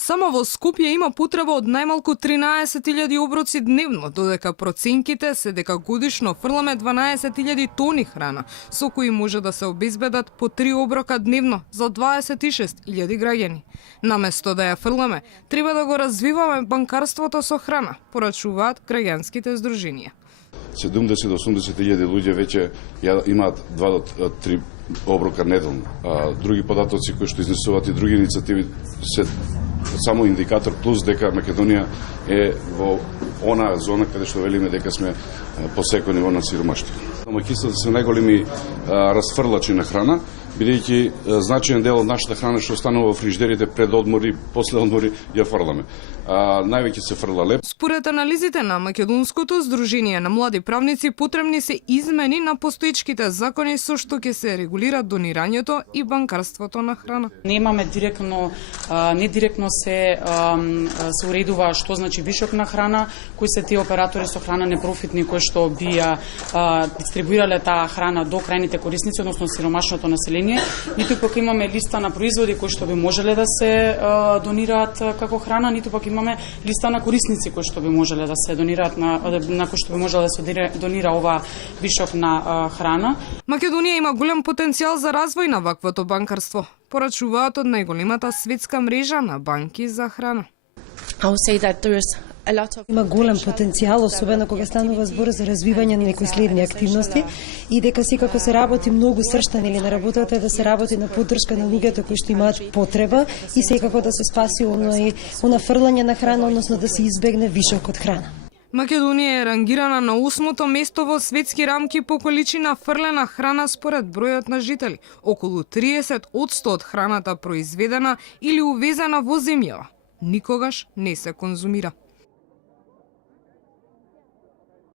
Само во Скопје има потреба од најмалку 13.000 оброци дневно, додека проценките се дека годишно фрламе 12.000 тони храна, со кои може да се обезбедат по 3 оброка дневно за 26.000 граѓани. Наместо да ја фрламе, треба да го развиваме банкарството со храна, порачуваат граѓанските здруженија. 70 до 80.000 луѓе веќе имаат 2 до 3 оброка неделно. Други податоци кои што изнесуваат и други инициативи се само индикатор плюс дека Македонија е во она зона каде што велиме дека сме посекој ниво на сиромаштво. Домаќинствата се најголеми расфрлачи на храна, бидејќи значаен дел од нашата храна што останува во фриждерите пред одмори, после одмори ја фрламе. Највеќе се фрла леп. Според анализите на Македонското здружение на млади правници, потребни се измени на постоечките закони со што ќе се регулира донирањето и банкарството на храна. Немаме не директно се уредува што значи вишок на храна, кои се тие оператори со храна непрофитни кои што би ја дистрибуирале таа храна до крајните корисници, односно сиромашното население, ниту пак имаме листа на производи кои што би можеле да се донираат како храна, ниту пак имаме листа на корисници кои што би можеле да се донираат на кои што би можеле да се донира ова вишок на храна. Македонија има голем потенцијал за развој на ваквото банкарство, порачуваат од најголемата светска мрежа на банки за храна. Има голем потенцијал, особено кога станува збор за развивање на некои следни активности и дека секако се работи многу срштан или на работата е да се работи на поддршка на луѓето кои што имаат потреба и секако да се спаси она фрлање на храна, односно да се избегне вишок од храна. Македонија е рангирана на 8-то место во светски рамки по количина фрлена храна според бројот на жители. Околу 30% од храната произведена или увезена во земјава никогаш не се конзумира.